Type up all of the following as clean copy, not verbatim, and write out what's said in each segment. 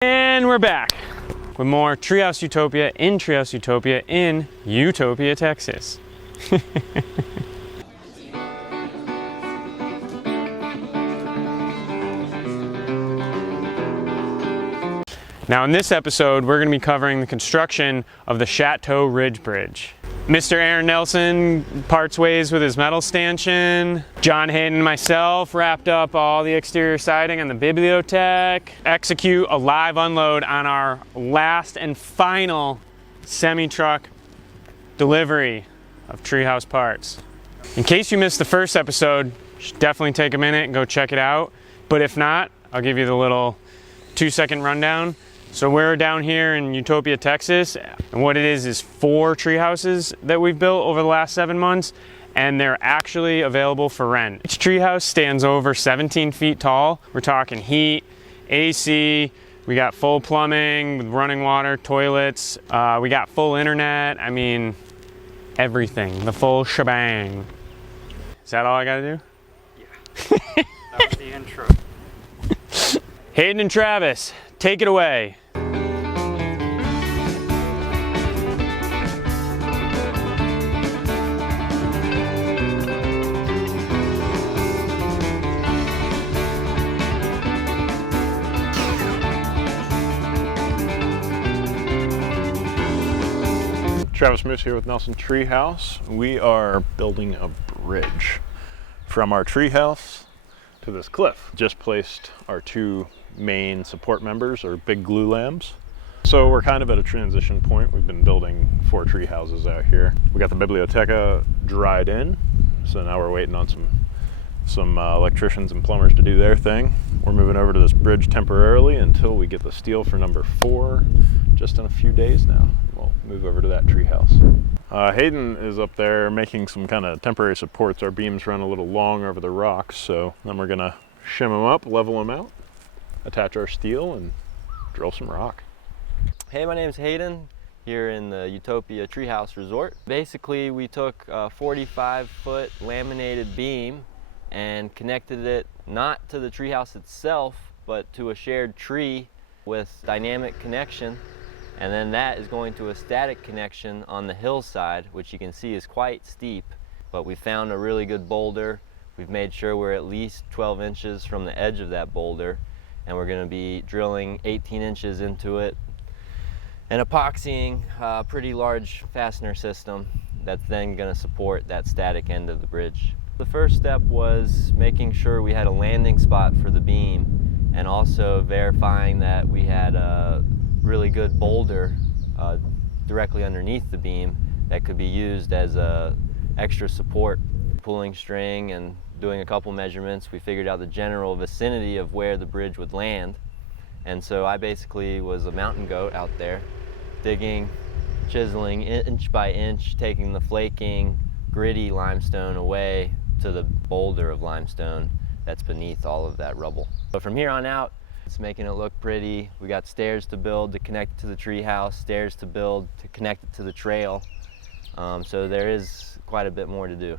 And we're back with more Treehouse Utopia in Treehouse Utopia in Utopia, Texas. Now in this episode, we're going to be covering the construction of the Chateau Ridge Bridge. Mr. Aaron Nelson parts ways with his metal stanchion. John Hayden and myself wrapped up all the exterior siding on the bibliothèque. Execute a live unload on our last and final semi-truck delivery of Treehouse parts. In case you missed the first episode, you should definitely take a minute and go check it out. But if not, I'll give you the little 2-second rundown. So we're down here in Utopia, Texas, and what it is 4 tree houses that we've built over the last 7 months, and they're actually available for rent. Each tree house stands over 17 feet tall. We're talking heat, AC, we got full plumbing with running water, toilets, we got full internet, I mean, everything, the full shebang. Is that all I gotta do? Yeah, that was the intro. Hayden and Travis, take it away. Travis Moose here with Nelson Treehouse. We are building a bridge from our treehouse to this cliff. Just placed our 2 main support members, or big glue lambs. So we're kind of at a transition point. We've been building 4 tree houses out here. We got the bibliothèque dried in, so now we're waiting on some electricians and plumbers to do their thing. We're moving over to this bridge temporarily until we get the steel for number 4 just in a few days now. We'll move over to that tree house. Hayden is up there making some kind of temporary supports. Our beams run a little long over the rocks, so then we're gonna shim them up, level them out, attach our steel, and drill some rock. Hey, my name's Hayden, here in the Utopia Treehouse Resort. Basically, we took a 45-foot laminated beam and connected it not to the treehouse itself, but to a shared tree with dynamic connection. And then that is going to a static connection on the hillside, which you can see is quite steep. But we found a really good boulder. We've made sure we're at least 12 inches from the edge of that boulder. And we're going to be drilling 18 inches into it and epoxying a pretty large fastener system that's then going to support that static end of the bridge. The first step was making sure we had a landing spot for the beam, and also verifying that we had a really good boulder directly underneath the beam that could be used as a extra support. Pulling string and doing a couple measurements, we figured out the general vicinity of where the bridge would land. And so I basically was a mountain goat out there, digging, chiseling inch by inch, taking the flaking, gritty limestone away to the boulder of limestone that's beneath all of that rubble. But from here on out, it's making it look pretty. We got stairs to build to connect it to the treehouse, stairs to build to connect it to the trail. So there is quite a bit more to do.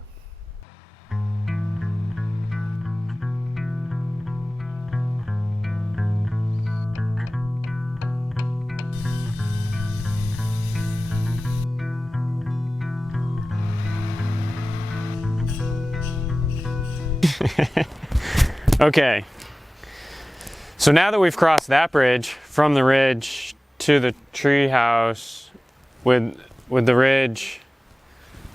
Okay, so now that we've crossed that bridge from the ridge to the tree house with the ridge,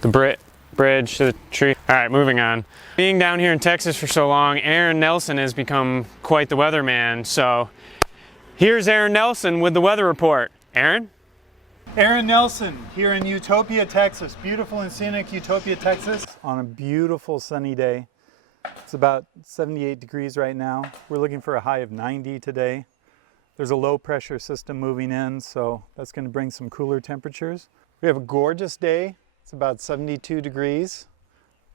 bridge to the tree. All right, moving on. Being down here in Texas for so long, Aaron Nelson has become quite the weatherman. So here's Aaron Nelson with the weather report. Aaron? Aaron Nelson here in Utopia, Texas. Beautiful and scenic Utopia, Texas. On a beautiful sunny day. It's about 78 degrees right now. We're looking for a high of 90 today. There's a low pressure system moving in, so that's going to bring some cooler temperatures. We have a gorgeous day. It's about 72 degrees.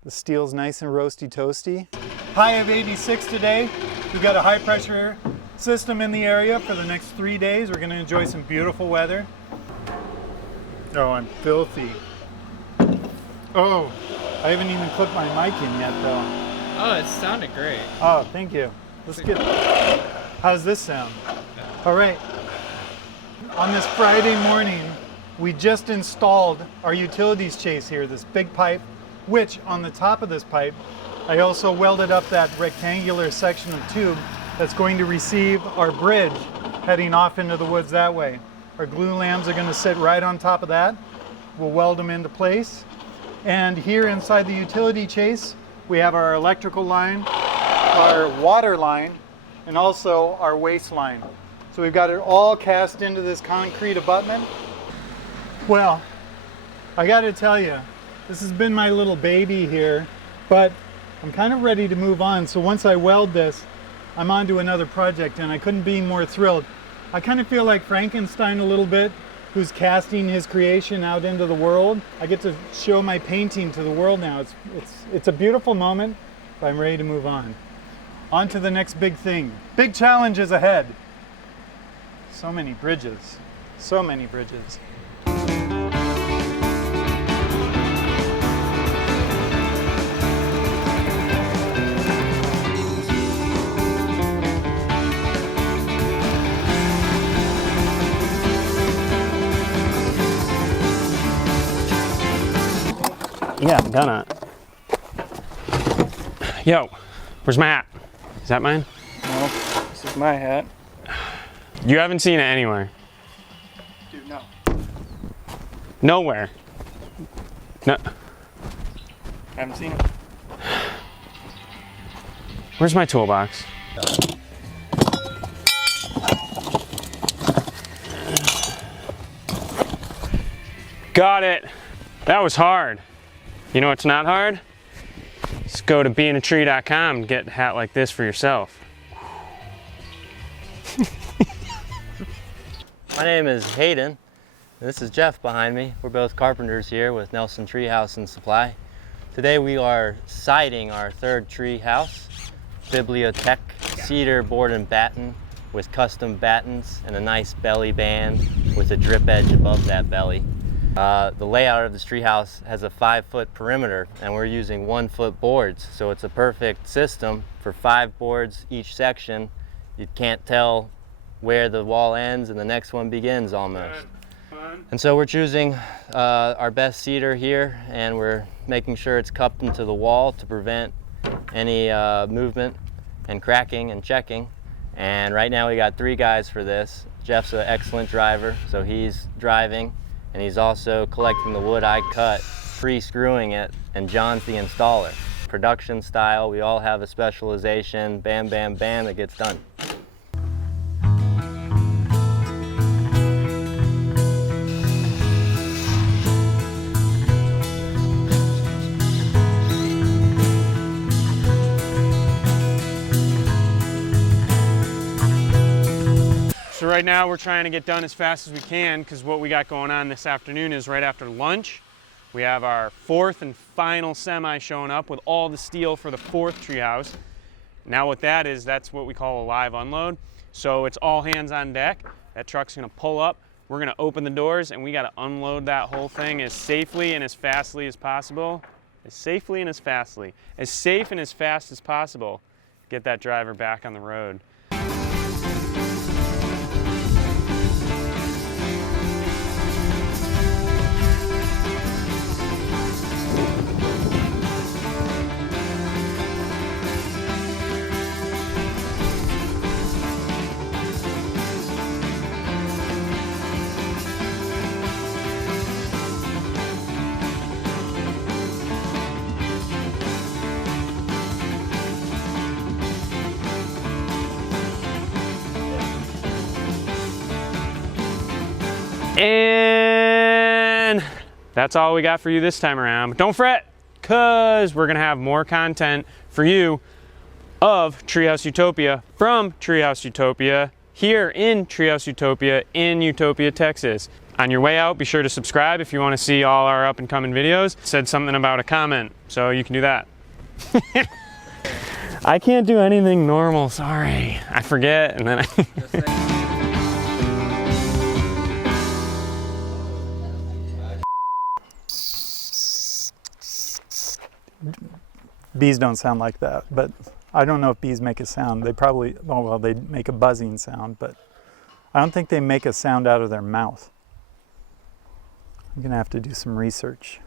The steel's nice and roasty toasty. High of 86 today. We've got a high pressure system in the area for the next 3 days. We're going to enjoy some beautiful weather. Oh, I'm filthy. Oh, I haven't even clipped my mic in yet though. Oh, it sounded great. Oh, thank you. Let's get. How's this sound? All right. On this Friday morning, we just installed our utilities chase here, this big pipe, which on the top of this pipe, I also welded up that rectangular section of tube that's going to receive our bridge heading off into the woods that way. Our glue lambs are going to sit right on top of that. We'll weld them into place. And here inside the utility chase, we have our electrical line, our water line, and also our waste line. So we've got it all cast into this concrete abutment. Well, I got to tell you, this has been my little baby here, but I'm kind of ready to move on. So once I weld this, I'm on to another project, and I couldn't be more thrilled. I kind of feel like Frankenstein a little bit, who's casting his creation out into the world. I get to show my painting to the world now. It's a beautiful moment, but I'm ready to move on. On to the next big thing. Big challenges ahead. So many bridges. So many bridges. Yeah, I'm gonna. Yo, where's my hat? Is that mine? No, this is my hat. You haven't seen it anywhere. Dude, no. Nowhere. No. Haven't seen it. Where's my toolbox? Got it. That was hard. You know what's not hard? Just go to beingatree.com and get a hat like this for yourself. My name is Hayden. This is Jeff behind me. We're both carpenters here with Nelson Treehouse and Supply. Today we are siding our third tree house, bibliothèque, cedar board and batten with custom battens and a nice belly band with a drip edge above that belly. The layout of this tree house has a 5-foot perimeter, and we're using 1-foot boards, so it's a perfect system for 5 boards each section. You can't tell where the wall ends and the next one begins almost. And so we're choosing our best cedar here, and we're making sure it's cupped into the wall to prevent any movement and cracking and checking. And right now we got 3 guys for this. Jeff's an excellent driver, so he's driving, and he's also collecting the wood I cut, pre-screwing it, and John's the installer. Production style, we all have a specialization, bam, bam, bam, it gets done. So right now we're trying to get done as fast as we can because what we got going on this afternoon is right after lunch. We have our 4th and final semi showing up with all the steel for the 4th treehouse. Now what that is, that's what we call a live unload. So it's all hands on deck. That truck's gonna pull up. We're gonna open the doors and we gotta unload that whole thing as safely and as fastly as possible. As safely and as fastly. As safe and as fast as possible. Get that driver back on the road. And that's all we got for you this time around. But don't fret, because we're going to have more content for you of Treehouse Utopia from Treehouse Utopia here in Treehouse Utopia in Utopia, Texas. On your way out, be sure to subscribe if you want to see all our up and coming videos. Said something about a comment, so you can do that. I can't do anything normal, sorry. I forget and then I... Bees don't sound like that, but I don't know if bees make a sound. They probably, oh well, they make a buzzing sound, but I don't think they make a sound out of their mouth. I'm gonna have to do some research.